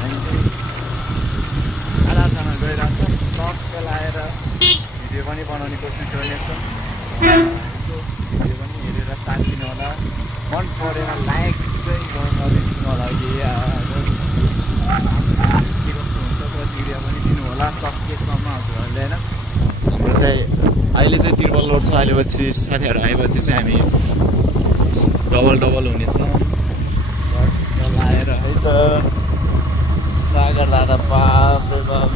हामी चाहिँ 8-8जना गइरहेछौँ टक्क लाएर भिडियो पनि बनाउने कोसिस गर्नेछौँ यसो भिडियो पनि हेरेर साथ दिनु होला मन परेर लाइक चाहिँ गरिदिनु होला कि के कस्तो हुन्छ प्रतिक्रिया पनि दिनु होला सकेसम्म हजुरहरूले होइन हाम्रो चाहिँ अहिले चाहिँ त्रिपल लोड छ अहिलेपछि साथीहरू आएपछि चाहिँ हामी डबल हुनेछ लाएर है त सागर दादा बाप रे बाप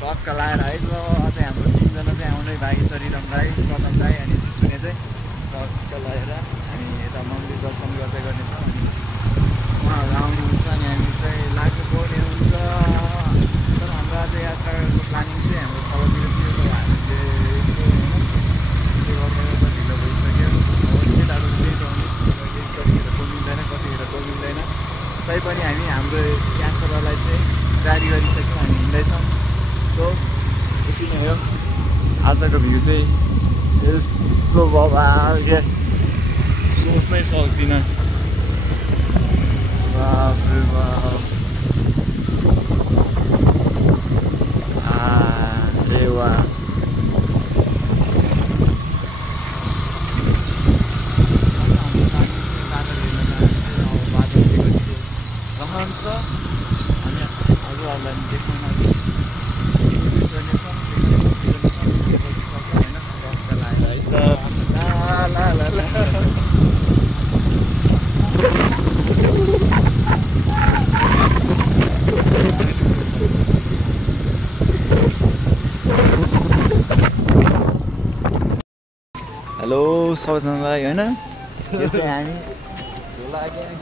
टक्क लाएर है त अझै हाम्रो 3जना चाहिँ आउनै बाँकी छ रिदम राई प्रथम राई अनि सुने चाहिँ टक्क लगाएर हामी यता मन्दिर दर्शन गर्दै गर्नेछौँ अनि उहाँहरू आउनुहुन्छ अनि हामी चाहिँ लाग्नु पर्ने हुन्छ तर हाम्रो आज यात्राको प्लानिङ चाहिँ हाम्रो 6 बजीतिर थियो तर हामीले यसो के गरेर त ढिलो भइसक्यो केटाहरू त्यही त कतिखेर को मिल्दैन कतिखेर को मिल्दैन तैपनि हामी हाम्रो यात्रालाई चाहिँ जारी गरिसक्यौँ हामी हिँड्दैछौँ सो यति नै हो आजको भ्यू चाहिँ यस्तो बबाल क्या सोच्नै सक्दिनँ बाप रे बाप अरे वाह रहन्छ हामी हजुरहरूलाई देख्न हेलो सबैजनालाई होइन यो चाहिँ हामी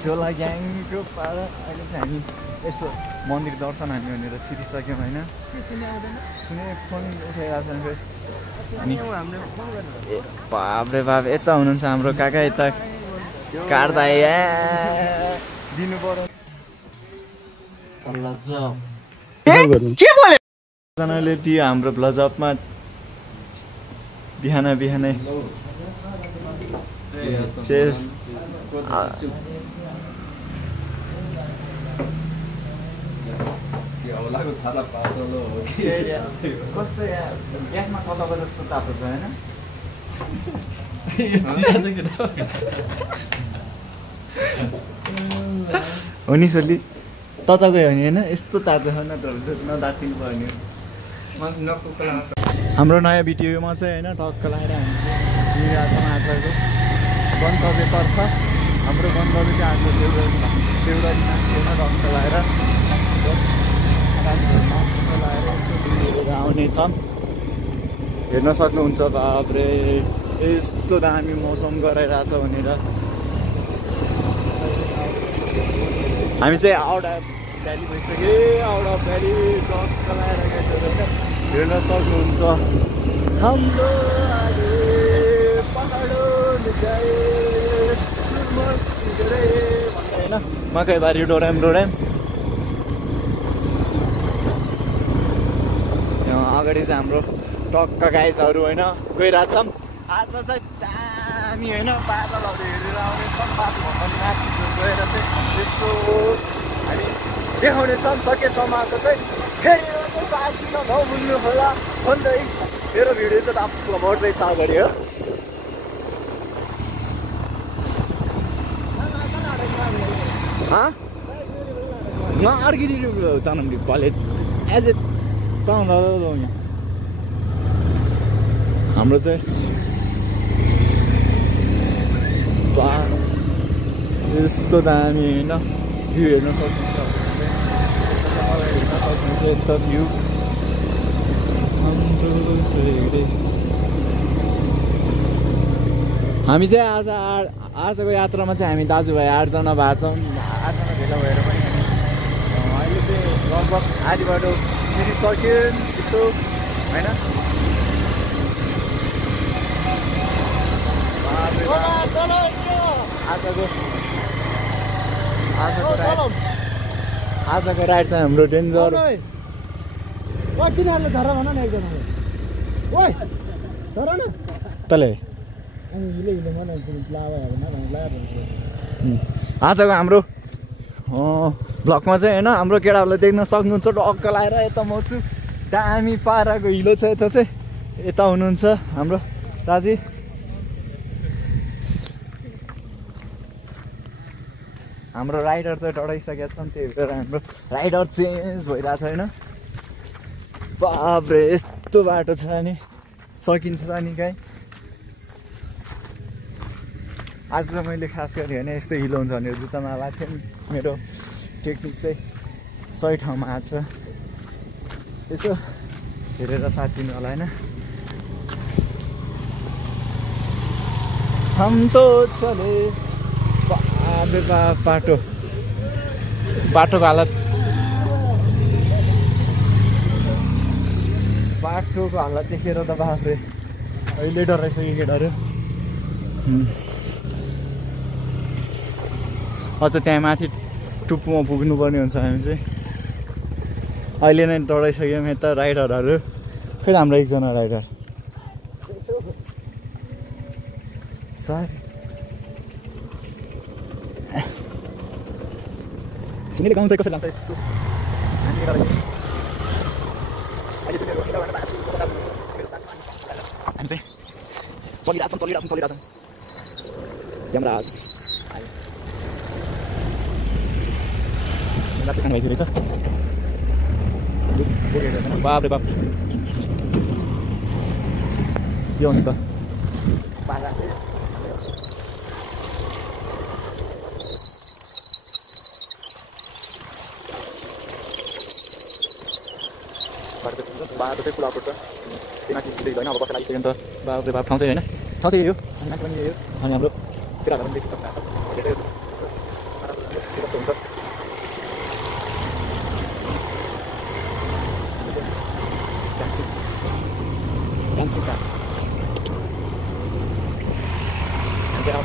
झोला ग्याङको पारा अहिले चाहिँ हामी यसो मन्दिर दर्शन हामी भनेर छिरिसक्यौँ होइन सुने फोन उठाइरहेको छ अनि बाप रे बाप यता हुनुहुन्छ हाम्रो काका यता काट्दा दिनु पर्यो जनाले त्यो हाम्रो ब्लजअपमा बिहानै चेस कस्तो ग्यासमा कताको जस्तो तातो छ होइन हो नि सोली तता गयो भने होइन यस्तो तातो छ नदातिनु पर्ने हाम्रो नयाँ भिडियोमा चाहिँ होइन टक्क लगाएर हामी हिँडिरहेछौँ आजको गन्तव्यतर्फ हाम्रो गन्तव्य चाहिँ आज देउरालीमा होइन टक्क लगाएर आउनेछन् हेर्न सक्नुहुन्छ बाप्रे यस्तो दामी मौसम गराइरहेछ भनेर हामी चाहिँ आउट अफ भ्याली भइसक्यो आउट अफ भ्याली टक्क लगाएर गएको हेर्न सक्नुहुन्छ हाम्रो होइन मकैबारी डोराम अगाडि चाहिँ हाम्रो टक्क गाइसहरू होइन गइरहेछौँ आज चाहिँ दामी होइन बादलहरू हेरेर आउनेछौँ बाटो माथि गएर चाहिँ यसो हामी देखाउनेछौँ सकेसम्म चाहिँ फेरि चाहिँ साथ दिन नभुल्नु होला भन्दै मेरो भिडियो चाहिँ आफ्नो बढ्दैछ अगाडि हो अर्किदिनु तनम्री कलेज एज ए हाम्रो चाहिँ यस्तो दामी होइन भ्यू हेर्न सक्नुहुन्छ यता भ्यू हामी चाहिँ आजको यात्रामा चाहिँ हामी दाजुभाइ 8जना भएको छौँ 8जना भेला भएर पनि अहिले चाहिँ लगभग आधी बाटो छिरिसक्यो यस्तो होइन आजको राइड चाहिँ हाम्रो डेन्जर तले आजको हाम्रो ब्लगमा चाहिँ होइन हाम्रो केटाहरूलाई देख्न सक्नुहुन्छ टक्क लाएर यता म छु दामी पाराको हिलो छ यता चाहिँ यता हुनुहुन्छ हाम्रो दाजु हाम्रो राइडर चाहिँ डढाइसकेका छन् त्यही भएर हाम्रो राइडर चेन्ज भइरहेको छ होइन बाब्रे यस्तो बाटो छ नि सकिन्छ त नि काहीँ आज त मैले खास गरी होइन यस्तो हिलो हुन्छ भनेर जुत्तामा लगाएको थिएँ मेरो टेक्निक चाहिँ सही ठाउँमा आएको छ यसो हेरेर साथ दिनु होला होइन हम तो चले बाटोको हालत देखेर त बाफ्रे अहिले डराइसक्यो केटाहरू अझ त्यहाँ माथि टुप्पोमा पुग्नुपर्ने हुन्छ हामी चाहिँ अहिले नै डराइसक्यौँ यता राइडरहरू फेरि हाम्रो एकजना राइडर सर सुनिले गाउँ चाहिँ कसरी लाग्छ यस्तो हामी चाहिँ चलिरहेछौँ यमराज सानो भइसकेको रहेछ बाप रे बाप यो हो नि त बाटो चाहिँ खुला पर्छ त्यो माथि होइन अब बस्दा लागिसक्यो नि त बाप रे बाप ठाउँ चाहिँ होइन ठाउँ चाहिँ यो अनि माथि पनि यो अनि हाम्रो केटाहरू पनि देखिन सक्नुहुन्छ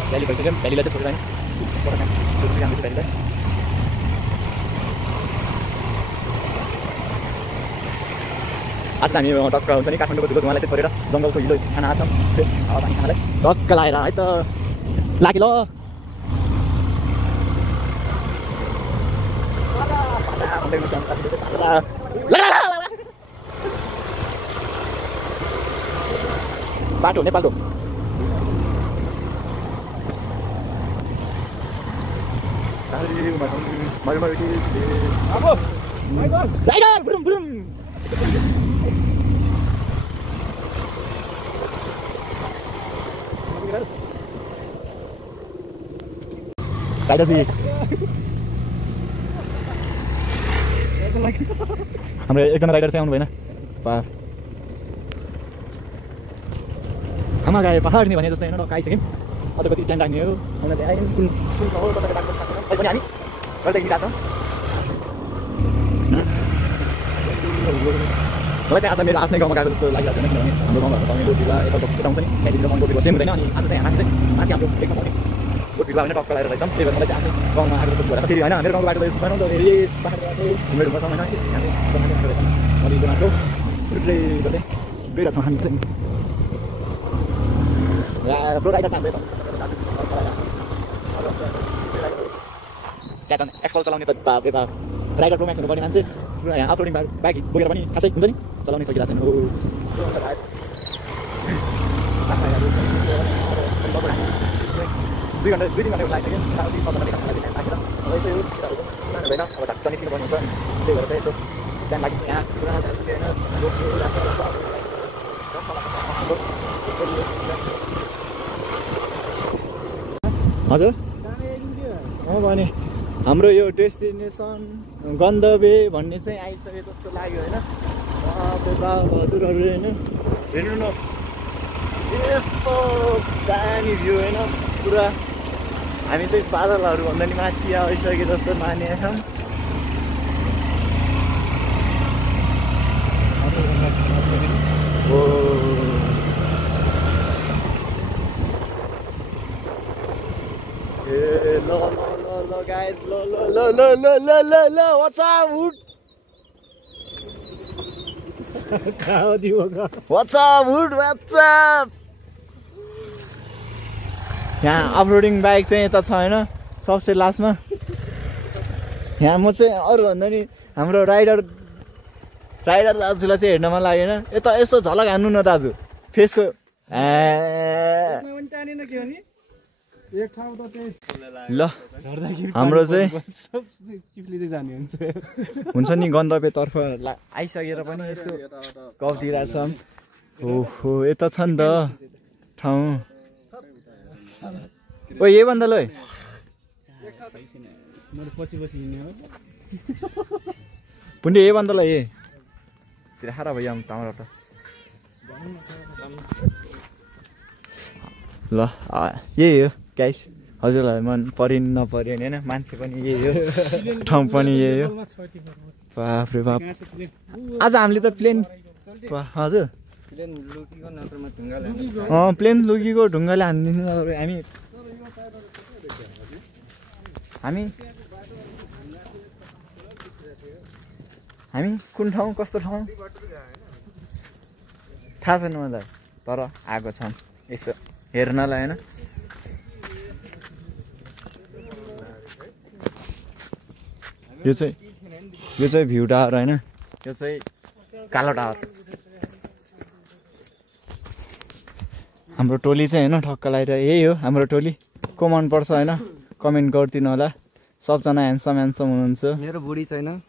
भ्याली भइसक्यो भ्यालीलाई चाहिँ छोडेर भ्यालीलाई आज हामी टक्क हुन्छ नि काठमाडौँको धुलो धुवालाई चाहिँ छोडेर जङ्गलको हिलो खाना आछौँ पानी खानालाई टक्क लगाएर है त लाग्यो ल बाटो नेपालको राइडर बुरुम बुरुम राइडर जी हाम्रो एकजना राइडर चाहिँ आउनु भएन आमा गाए पहाड नि भने जस्तो होइन टक्क आइसक्यौँ अझ कति टाइम लाग्ने हो हुन चाहिँ कुन ठाउँ कसरी बाटो थाहा छैन पनि हामी गर्दै हिँडिरहेको छौँ मलाई चाहिँ आज मेरो आफ्नै गाउँमा गएको जस्तो लागिरहेको छैन किनभने हाम्रो गाउँघरको पाउने बोट बिरुवा यता आउँछ नि त्यहाँदेखि मन बोट बिरुवा सेम हुँदैन अनि आज चाहिँ हामी चाहिँ माथि हाम्रो देख्न पाउने बोट बिरुवा होइन टक्क लगाएर रहेछौँ त्यही भएर मलाई चाहिँ आफ्नो गाउँमा आएको जस्तो भएर फेरि होइन मेरो गाउँको बाटो त बनाउँछ फेरि पाहाडबाट घुमेर बस्छौँ होइन यहाँ चाहिँ रहेछ अलिक बाटो टुट्रै गर्दै गइरहेको छौँ हामी चाहिँ प्रो राइडर त्यहाँ छन् एक्सपल चलाउने त बाप राइडर प्रोम्याक्स हुनुपर्ने मान्छे यहाँ अपलोडिङ बाइक बोकेर पनि खासै हुन्छ नि चलाउनै सकिरहेको छैन दुई घन्टा 2-3 घन्टा लाग्यो हुँदैन अब झट्ट निस्किनु पर्ने हुन्छ त्यही भएर चाहिँ यसो टाइम लाग्छ यहाँ हजुर भने हाम्रो यो डेस्टिनेसन गन्तव्य भन्ने चाहिँ आइसके जस्तो लाग्यो होइन हजुरहरू होइन हेर्नु न यस्तो दामी भ्यू होइन पुरा हामी चाहिँ बादलहरू भन्दा नि माथि आइसके जस्तो मानेका छौँ Lo guys, lo what's up, Wood? What's up, Wood? What's up? यहाँ अपलोडिङ बाइक चाहिँ यता छ हैन सबसे लास्टमा यहाँ म चाहिँ अरूभन्दा नि हाम्रो राइडर दाजुलाई चाहिँ हेर्न मन लागेन यता यसो झलक हान्नु न दाजु फेसको ल हाम्रो चाहिँ हुन्छ नि गन्तव्यतर्फ आइसकेर पनि यसो गफिरहेछ ओहो यता छ नि त ठाउँ ओ यही भन्दा ल पुण्य यही भन्दा ल ए तेरा खारा भैया ताम्रो त ल यही हो गाइस हजुरलाई मन पऱ्यो नि नपऱ्यो नि होइन मान्छे पनि यही हो ठाउँ पनि यही हो बाफ रे बाफ आज हामीले त प्लेन हजुर प्लेन लुकीको ढुङ्गाले हानिदिनु हामी कुन ठाउँ कस्तो ठाउँ थाहा छैन मलाई तर आएको छौँ यसो हेर्नलाई होइन यो चाहिँ भ्यू टावर होइन यो चाहिँ कालो टावर हाम्रो टोली चाहिँ होइन ठक्क लगाएर यही हो हाम्रो टोली को मनपर्छ होइन कमेन्ट गरिदिनु होला सबजना ह्यान्डसम हुनुहुन्छ मेरो बुढी छैन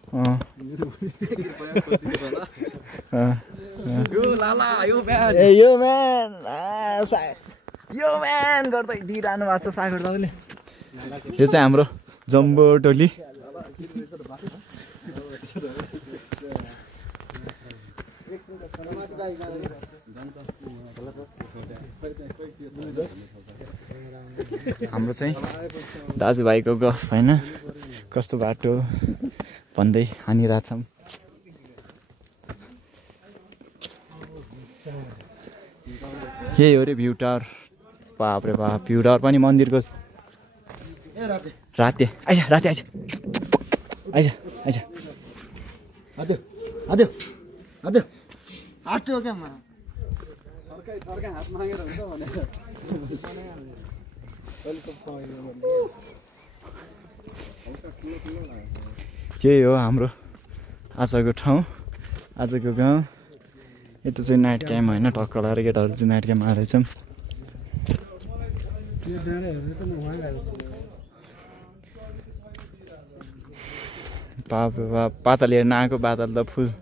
यो म्यान गर्दै दिइरहनु भएको छ सागर दाउले यो चाहिँ हाम्रो जम्बो टोली हाम्रो चाहिँ दाजुभाइको गफ होइन कस्तो बाटो भन्दै हानिरहेछौँ यही हो रे भ्यू टावर बाप रे बाप भ्यू टावर पनि मन्दिरको राते आइज यही हो हाम्रो आजको ठाउँ आजको गाउँ यता चाहिँ नाइट क्याम्प होइन टक्क लगाएर केटाहरू चाहिँ नाइट क्याम्प आएछौँ बाप पातल हेर्न आएको बादल त फुल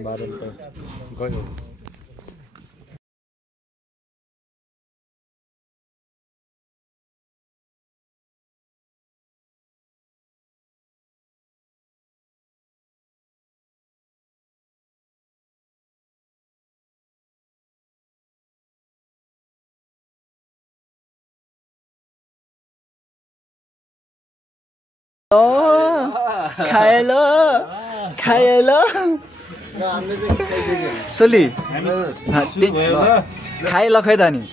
बादल त गयो खाएलो सोली खाए ल खै त नि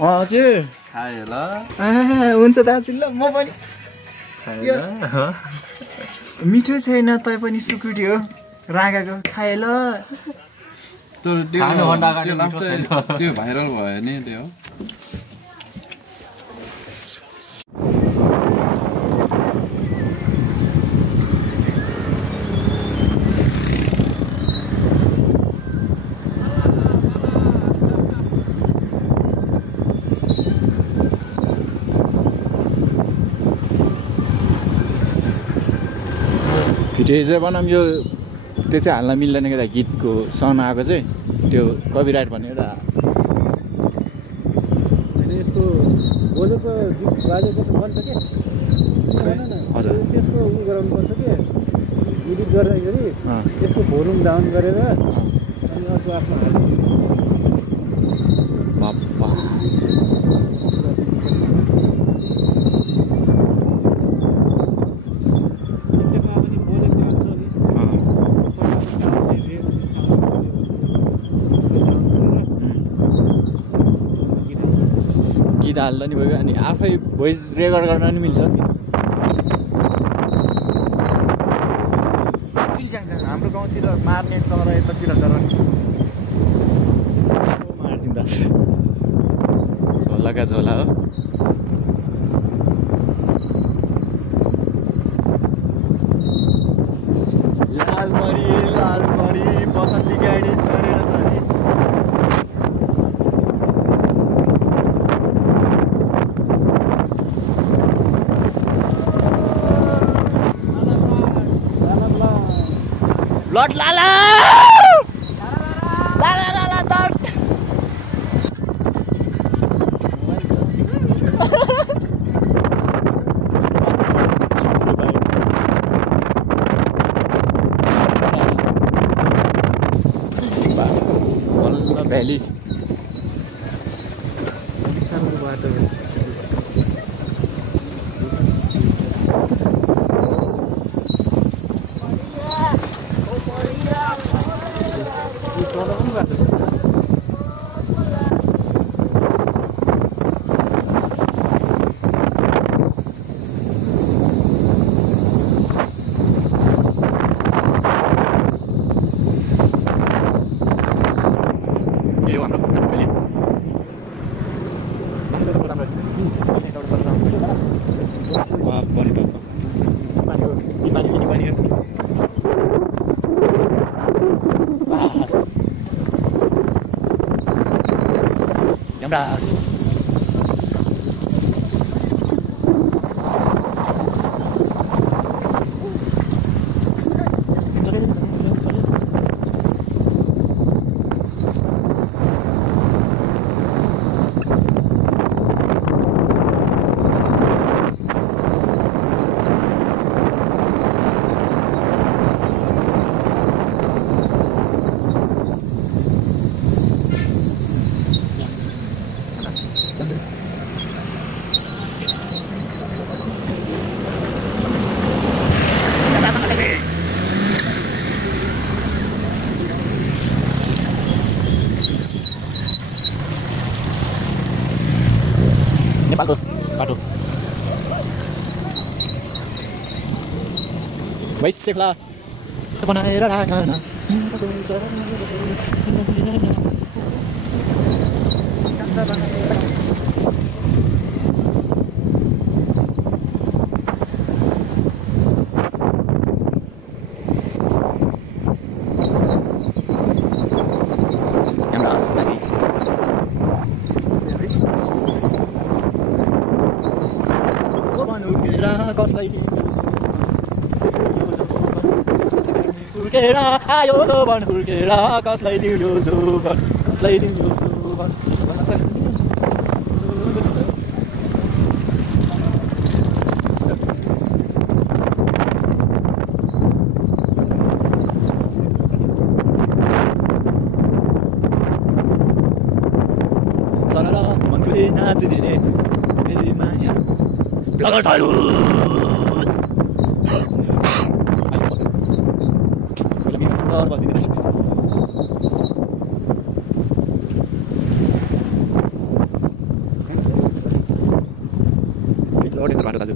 हजुर हुन्छ दाजु ल म पनि मिठो छैन तै पनि सुकुटी हो रागाको खाए ल त्यो भाइरल भयो नि त्यो भिडियो चाहिँ बनाऊँ यो त्यो चाहिँ हाल्न मिल्दैन क्या गीतको सन आएको चाहिँ त्यो कपिराइट भन्ने एउटा यस्तो बोलेको गीत बाजेको त बन्छ के हजुर त्यसको उयो गराउनुपर्छ कि एडिट गर्दाखेरि त्यसको भोल्युम डाउन गरेर अनि अर्को आफ्नो गीत हाल्दा नि भयो अनि आफै भोइस रेकर्ड गर्न नि मिल्छ सिलस्याङ हाम्रो गाउँतिर मार्ने चरा यतातिर चरा बिन्दास झोलाका झोला हो लालमरी बसन्ती गाडी चढेर छ नि लट लाला भ्याली बाटो नेपालको बाटो भइसेक्ला बनाएर राखन कसलाई हुर्केर आयो जोबन हुर्केर कसलाई दियो जोबन कसलाई दियो जोबन सरला मनले नाचिदिने मेरी माया ब्लगरहरू बाटो दाजु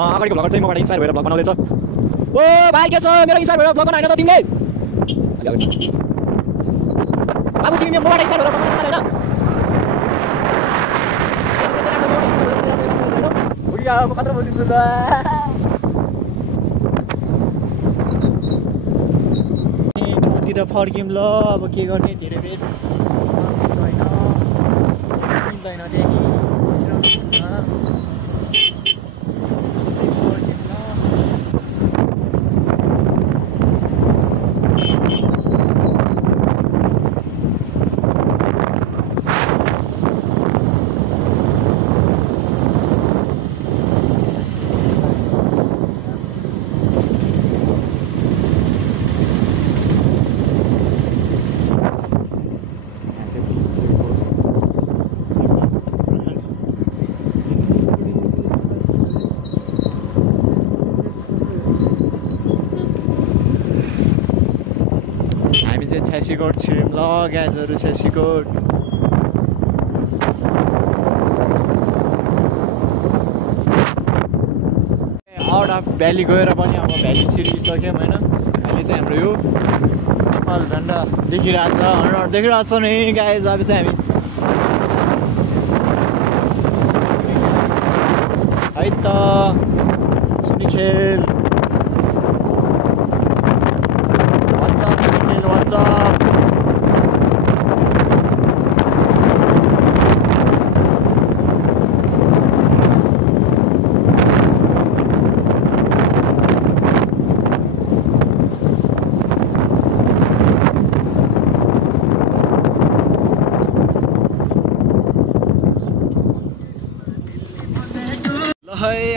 अगाडिको भ्लगर चाहिँ मबाट इन्स्पायर भएर भ्लग बनाउँदैछ ओ भाइ के छ मेरो इन्स्पायर भएर भ्लग बनाएन त तिमीले बाबु तिमीले मबाट इन्स्पायर भएर भ्लग बनाएन म खतरा बोलिदिन्छु ल ठाउँतिर फर्क्यौँ ल अब के गर्ने धेरै बेर छैन देखि छेसीकोट छिर्यौँ ल गाइजहरू छेसीकोट आउट अफ भ्याली गएर पनि अब भ्याली छिरिसक्यौँ होइन अहिले चाहिँ हाम्रो यो नेपाल झन्डा देखिरहेको छ हन्डर देखिरहेको छ नि गाइज अब चाहिँ हामी है त सुनिखेल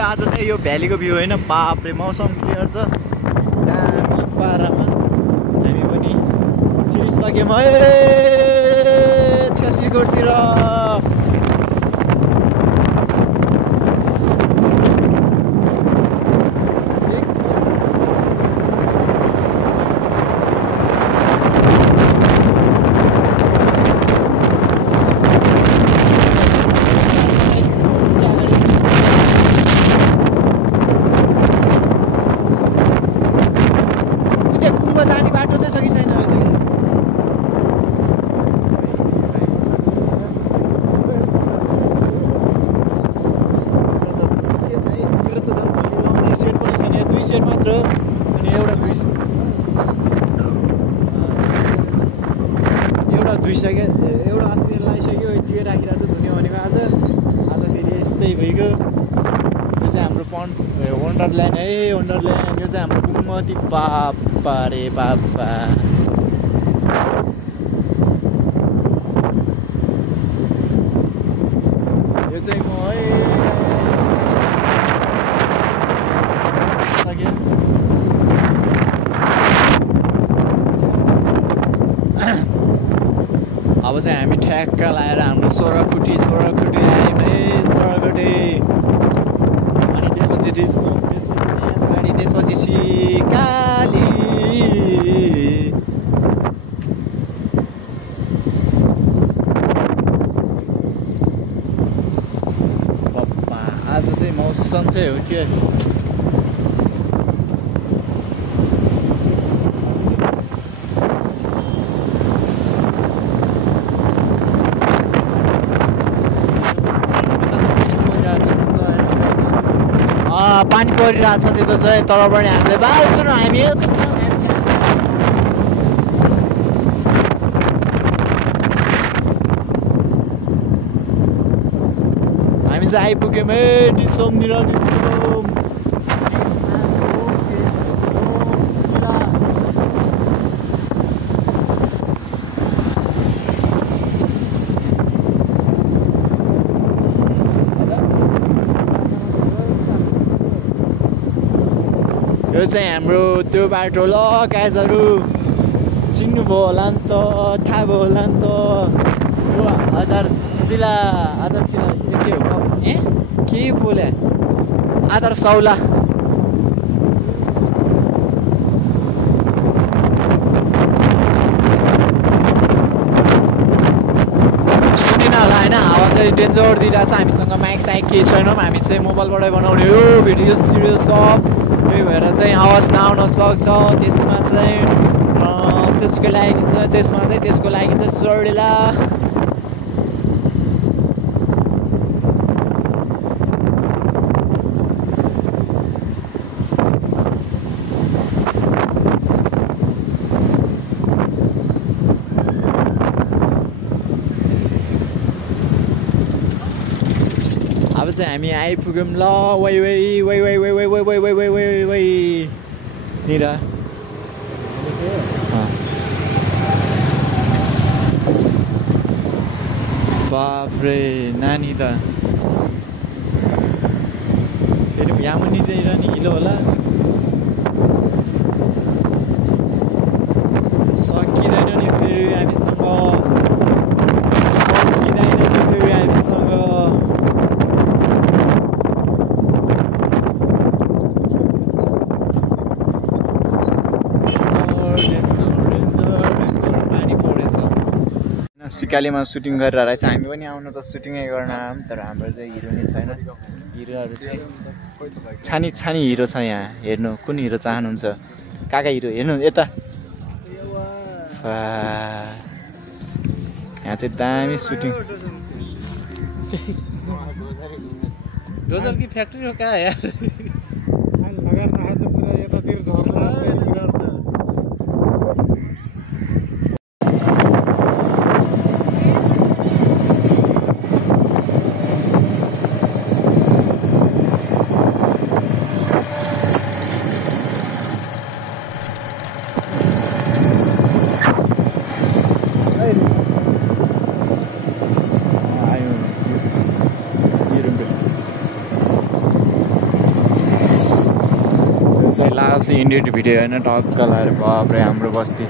आज चाहिँ यो भ्यालीको भ्यू होइन बापरे मौसम क्लियर छ दामी पारामा हामी पनि छिरिसक्यौँ है छेसीकोटतिर मात्र अनि एउटा धुइसक्यो एउटा अस्ति लगाइसक्यो त्यो राखिरहेको छ धुने भनेको आज फेरि यस्तै भइगयो यो चाहिँ हाम्रो वन्डरल्यान्ड है वन्डरल्यान्ड यो चाहिँ हाम्रो कुमती बापा रे बापा यो चाहिँ म है अब चाहिँ हामी ठ्याक्क लाएर हाम्रो सोह्रखुट्टी आयौँ है सोह्रखुट्टी अनि त्यसपछि डिसम त्यसपछि नाचबाडी त्यसपछि सिकाली पप्पा आज चाहिँ मौसम चाहिँ हो के पानी परिरहेको छ त्यो त चाहिँ तर पनि हामीले बाल्छौँ हामी चाहिँ आइपुग्यौँ है डिसमनिर यो चाहिँ हाम्रो त्यो बाटो ल गाइजहरू चिन्नुभयो होला नि त थाहा भयो होला नि त यो आधारशिला के हो के बोले आधार सौला सुनेन होला होइन हावा चाहिँ डेन्जर दिइरहेको छ हामीसँग माइक साइक केही छैनौँ हामी चाहिँ मोबाइलबाटै बनाउने हो भिडियो सिडियो सब त्यही भएर चाहिँ आवाज नआउन सक्छ त्यसमा चाहिँ त्यसको लागि चाहिँ सडेला अब चाहिँ हामी आइपुग्यौँ ल वै निर बाफ्रे नानी त फेरि यहाँ पनि नि हिलो होला सकिँदैन नि फेरि हामीसँग झिक्कालीमा सुटिङ गरेर रहेछ। हामी पनि आउनु त सुटिङै गर्न आऊँ, तर हाम्रो चाहिँ हिरो नै छैन। हिरोहरू चाहिँ छानी छानी हिरो छ यहाँ। हेर्नु कुन हिरो चाहनुहुन्छ? काका हिरो हेर्नु यता। यहाँ चाहिँ दामी सुटिङ। डोजर की फ्याक्ट्री हो कहाँ यार? लगाएर राखेको छ पुरा यतातिर झर्ना जस्तै गर्छ। लास्ट इन्डियन भिडियो होइन, टक्क लाएर बाप्रे हाम्रो बस्ती